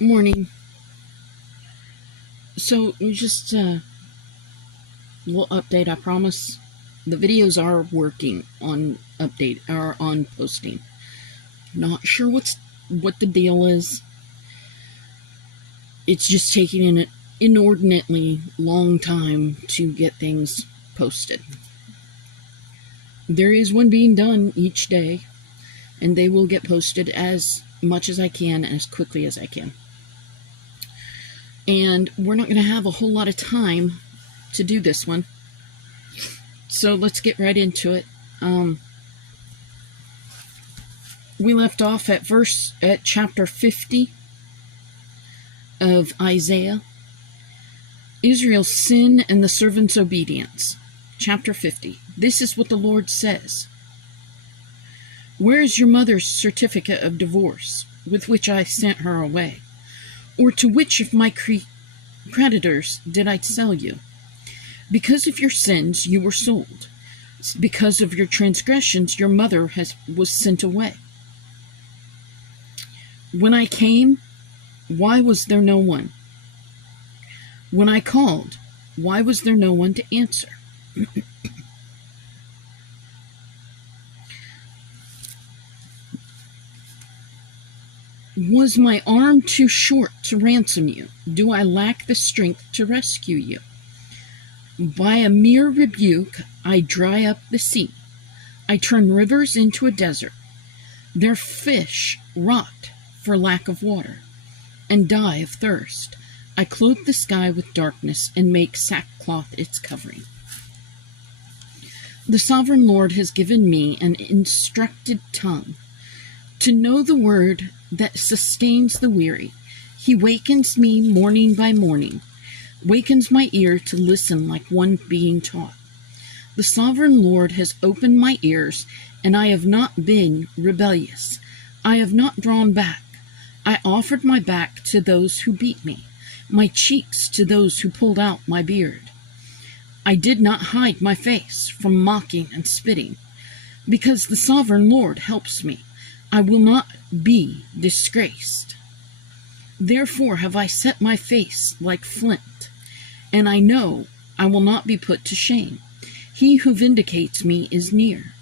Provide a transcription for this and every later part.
Morning. So, just a little update, I promise. The videos are working on posting. Not sure what the deal is. It's just taking an inordinately long time to get things posted. There is one being done each day, and they will get posted as much as I can, as quickly as I can. And we're not going to have a whole lot of time to do this one. So let's get right into it. We left off at chapter 50 of Isaiah. Israel's sin and the servant's obedience. Chapter 50. This is what the Lord says. Where is your mother's certificate of divorce, with which I sent her away? Or to which of my creditors did I sell you? Because of your sins you were sold. Because of your transgressions your mother was sent away. When I came, why was there no one? When I called, why was there no one to answer? Was my arm too short to ransom you? Do I lack the strength to rescue you? By a mere rebuke, I dry up the sea. I turn rivers into a desert. Their fish rot for lack of water and die of thirst. I clothe the sky with darkness and make sackcloth its covering. The sovereign Lord has given me an instructed tongue to know the word that sustains the weary. He wakens me morning by morning, wakens my ear to listen like one being taught. The sovereign Lord has opened my ears, and I have not been rebellious. I have not drawn back. I offered my back to those who beat me, my cheeks to those who pulled out my beard. I did not hide my face from mocking and spitting. Because the sovereign Lord helps me, I will not be disgraced. Therefore have I set my face like flint, and I know I will not be put to shame. He who vindicates me is near.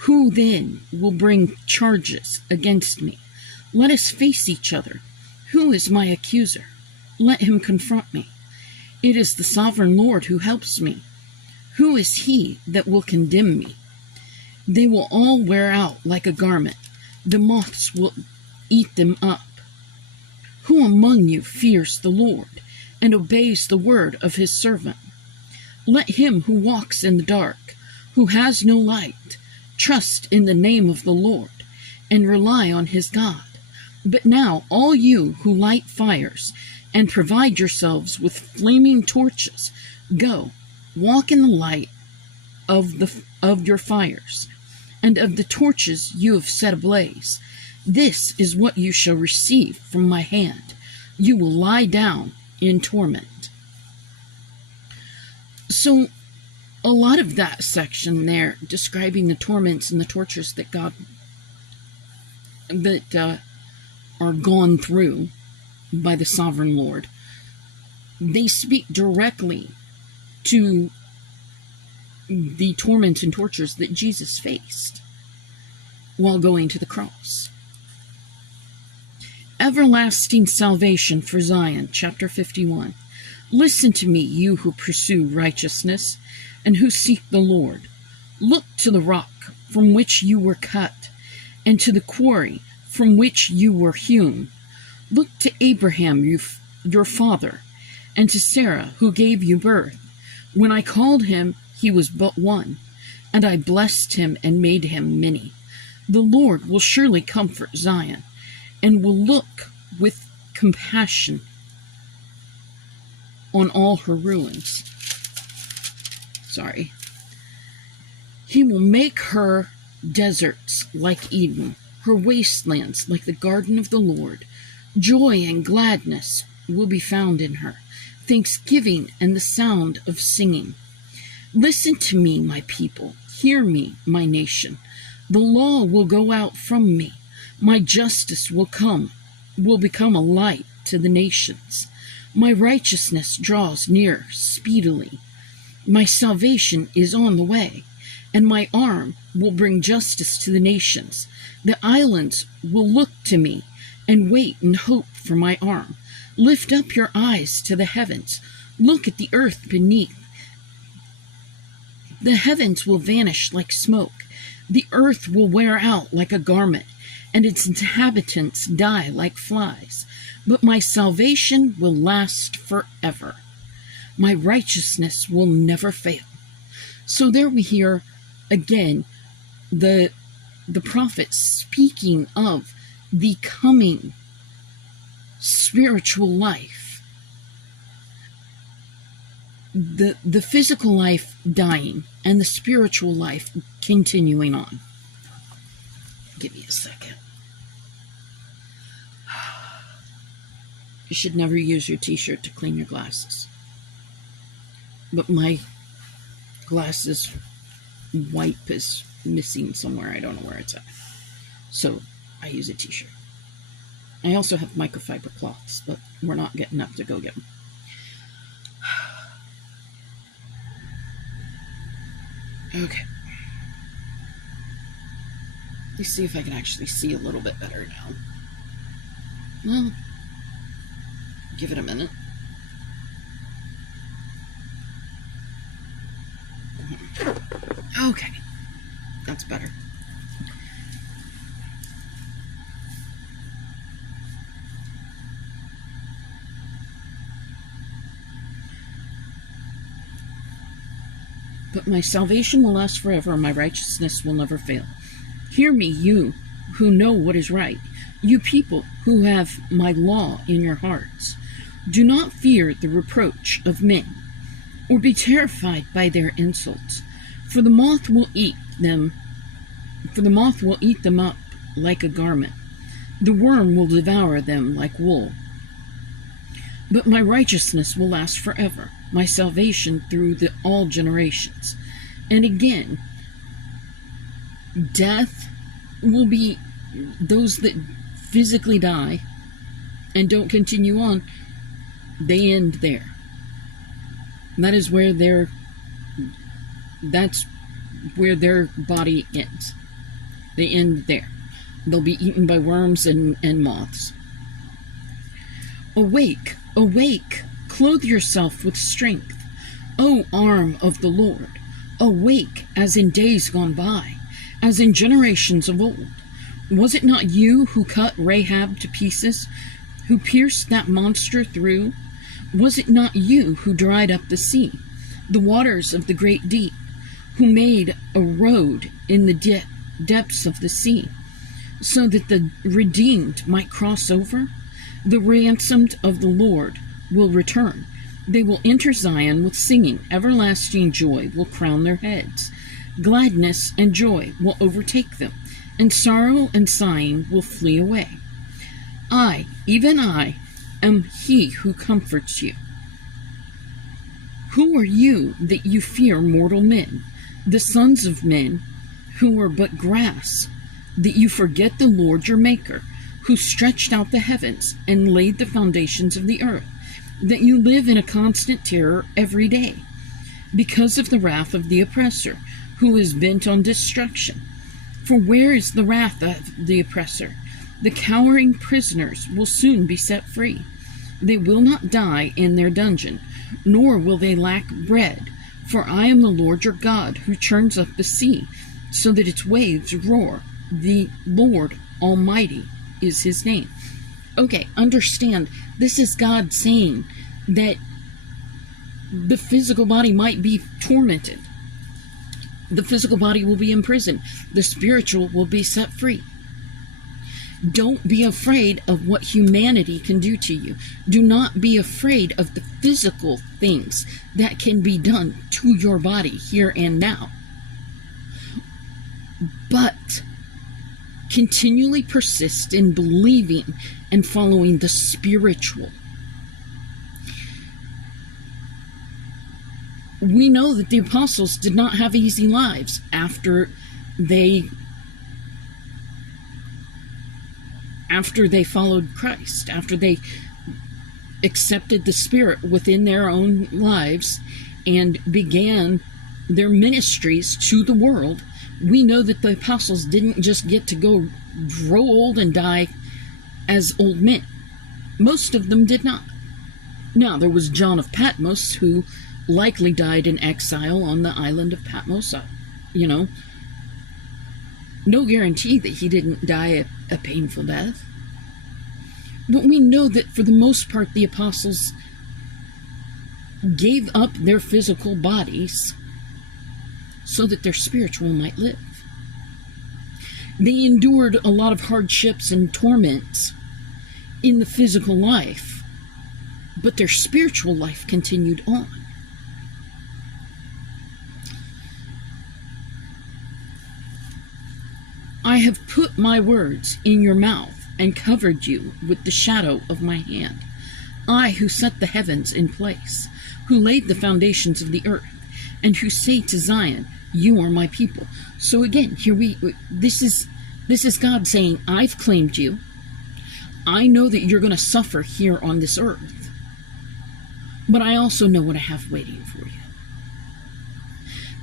Who then will bring charges against me? Let us face each other. Who is my accuser? Let him confront me. It is the sovereign Lord who helps me. Who is he that will condemn me? They will all wear out like a garment. The moths will eat them up. Who among you fears the Lord and obeys the word of his servant? Let him who walks in the dark, who has no light, trust in the name of the Lord and rely on his God. But now all you who light fires and provide yourselves with flaming torches, go, walk in the light of your fires and of the torches you have set ablaze. This is what you shall receive from my hand. You will lie down in torment. So, a lot of that section there, describing the torments and the tortures that are gone through by the sovereign Lord, they speak directly to the torments and tortures that Jesus faced while going to the cross. Everlasting salvation for Zion, chapter 51. Listen to me, you who pursue righteousness and who seek the Lord. Look to the rock from which you were cut, and to the quarry from which you were hewn. Look to Abraham, your father, and to Sarah, who gave you birth. When I called him, he was but one, and I blessed him and made him many. The Lord will surely comfort Zion, and will look with compassion on all her ruins. He will make her deserts like Eden, her wastelands like the garden of the Lord. Joy and gladness will be found in her, thanksgiving and the sound of singing. Listen to me, my people. Hear me, my nation. The law will go out from me. My justice will become a light to the nations. My righteousness draws near speedily. My salvation is on the way, and my arm will bring justice to the nations. The islands will look to me and wait and hope for my arm. Lift up your eyes to the heavens. Look at the earth beneath. The heavens will vanish like smoke. The earth will wear out like a garment, and its inhabitants die like flies. But my salvation will last forever. My righteousness will never fail. So there we hear again the prophet speaking of the coming spiritual life. The physical life dying and the spiritual life continuing on. Give me a second. You should never use your t-shirt to clean your glasses. But my glasses wipe is missing somewhere. I don't know where it's at. So I use a t-shirt. I also have microfiber cloths, but we're not getting up to go get them. Okay. Let's see if I can actually see a little bit better now. Well, give it a minute. Okay. That's better. But my salvation will last forever, and my righteousness will never fail. Hear me, you who know what is right, you people who have my law in your hearts. Do not fear the reproach of men, or be terrified by their insults, for the moth will eat them up like a garment. The worm will devour them like wool. But my righteousness will last forever, my salvation through all generations. And again, death will be those that physically die and don't continue on. They end there. That's where their body ends. They end there. They'll be eaten by worms and moths. Awake, awake, clothe yourself with strength, O arm of the Lord. Awake as in days gone by, as in generations of old. Was it not you who cut Rahab to pieces, who pierced that monster through? Was it not you who dried up the sea, the waters of the great deep, who made a road in the depths of the sea, so that the redeemed might cross over? The ransomed of the Lord will return. They will enter Zion with singing. Everlasting joy will crown their heads. Gladness and joy will overtake them, and sorrow and sighing will flee away. I, even I, am he who comforts you. Who are you that you fear mortal men, the sons of men who are but grass, that you forget the Lord your Maker, who stretched out the heavens and laid the foundations of the earth, that you live in a constant terror every day, because of the wrath of the oppressor, who is bent on destruction? For where is the wrath of the oppressor? The cowering prisoners will soon be set free. They will not die in their dungeon, nor will they lack bread. For I am the Lord your God, who churns up the sea, so that its waves roar. The Lord Almighty is his name. Okay, understand, this is God saying that the physical body might be tormented. The physical body will be imprisoned. The spiritual will be set free. Don't be afraid of what humanity can do to you. Do not be afraid of the physical things that can be done to your body here and now. But continually persist in believing and following the spiritual. We know that the apostles did not have easy lives after they followed Christ, after they accepted the Spirit within their own lives and began their ministries to the world, we know that the apostles didn't just get to go grow old and die as old men. Most of them did not. Now, there was John of Patmos, who likely died in exile on the island of Patmos. No guarantee that he didn't die a painful death. But we know that for the most part, the apostles gave up their physical bodies so that their spiritual might live. They endured a lot of hardships and torments in the physical life, but their spiritual life continued on. I have put my words in your mouth and covered you with the shadow of my hand. I who set the heavens in place, who laid the foundations of the earth, and who say to Zion, you are my people. So again, this is God saying, I've claimed you. I know that you're going to suffer here on this earth, but I also know what I have waiting for you.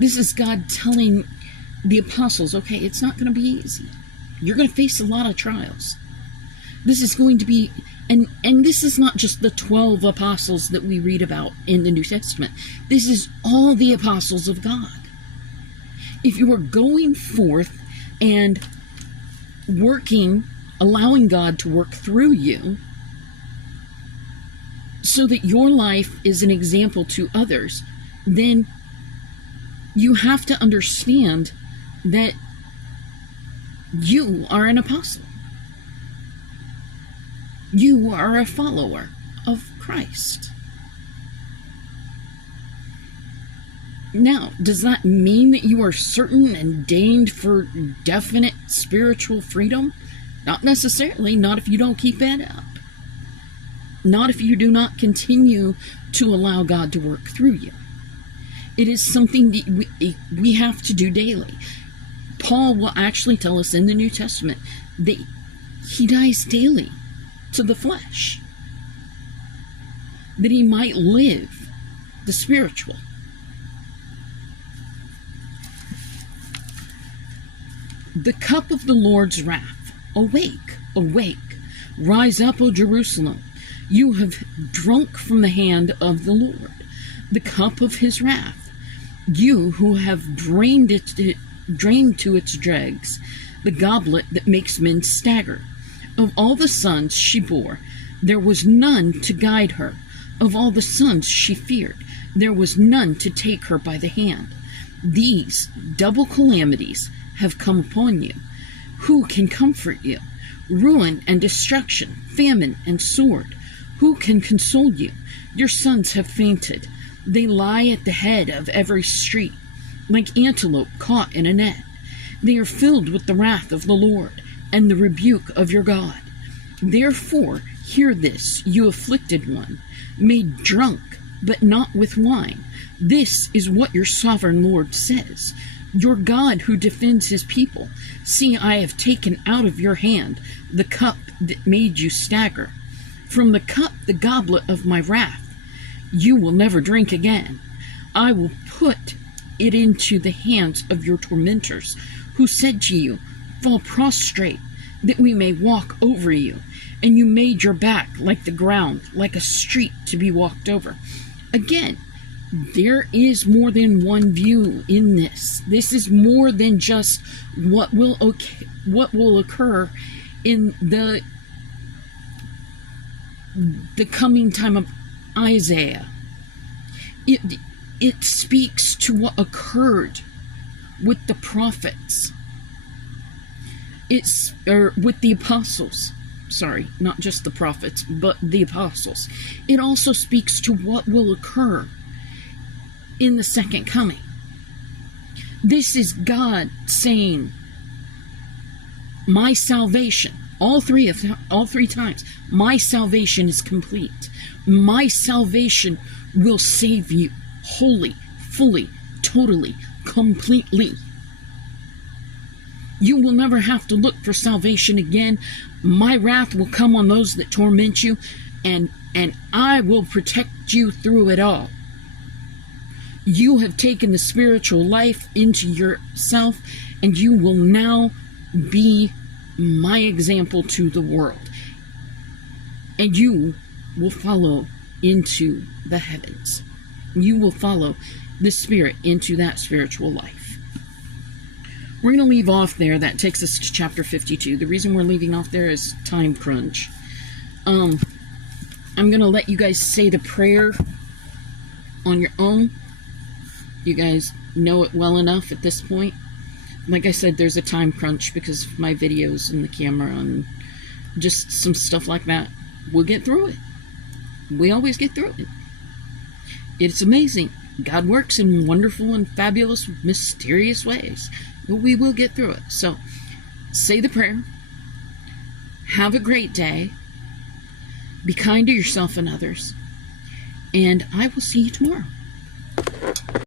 This is God telling the apostles, okay, it's not going to be easy. You're going to face a lot of trials. This is going to be, and this is not just the 12 apostles that we read about in the New Testament. This is all the apostles of God. If you are going forth and working, allowing God to work through you so that your life is an example to others, then you have to understand that you are an apostle. You are a follower of Christ. Now, does that mean that you are certain and deigned for definite spiritual freedom? Not necessarily, not if you don't keep that up. Not if you do not continue to allow God to work through you. It is something that we have to do daily. Paul will actually tell us in the New Testament that he dies daily to the flesh, that he might live the spiritual. The cup of the Lord's wrath. Awake, awake, rise up, O Jerusalem. You have drunk from the hand of the Lord the cup of his wrath. You who have drained to its dregs the goblet that makes men stagger. Of all the sons she bore, there was none to guide her. Of all the sons she feared, there was none to take her by the hand. These double calamities have come upon you. Who can comfort you? Ruin and destruction, famine and sword. Who can console you? Your sons have fainted. They lie at the head of every street, like antelope caught in a net. They are filled with the wrath of the Lord and the rebuke of your God. Therefore, hear this, you afflicted one, made drunk, but not with wine. This is what your sovereign Lord says, your God who defends his people. See, I have taken out of your hand the cup that made you stagger. From the cup, the goblet of my wrath, you will never drink again. I will put it into the hands of your tormentors, who said to you, fall prostrate, that we may walk over you. And you made your back like the ground, like a street to be walked over. Again, there is more than one view in this. This is more than just what will occur in the coming time of Isaiah. It speaks to what occurred with the prophets. With the apostles. Sorry, not just the prophets, but the apostles. It also speaks to what will occur in the second coming. This is God saying, my salvation, all three times, my salvation is complete. My salvation will save you wholly, fully, totally, completely. You will never have to look for salvation again. My wrath will come on those that torment you. and I will protect you through it all. You have taken the spiritual life into yourself, and you will now be my example to the world. And you will follow into the heavens. You will follow the Spirit into that spiritual life. We're going to leave off there. That takes us to chapter 52. The reason we're leaving off there is time crunch. I'm going to let you guys say the prayer on your own. You guys know it well enough at this point. Like I said, there's a time crunch because of my videos and the camera and just some stuff like that. We'll get through it. We always get through it. It's amazing. God works in wonderful and fabulous, mysterious ways. But we will get through it. So, say the prayer. Have a great day. Be kind to yourself and others. And I will see you tomorrow.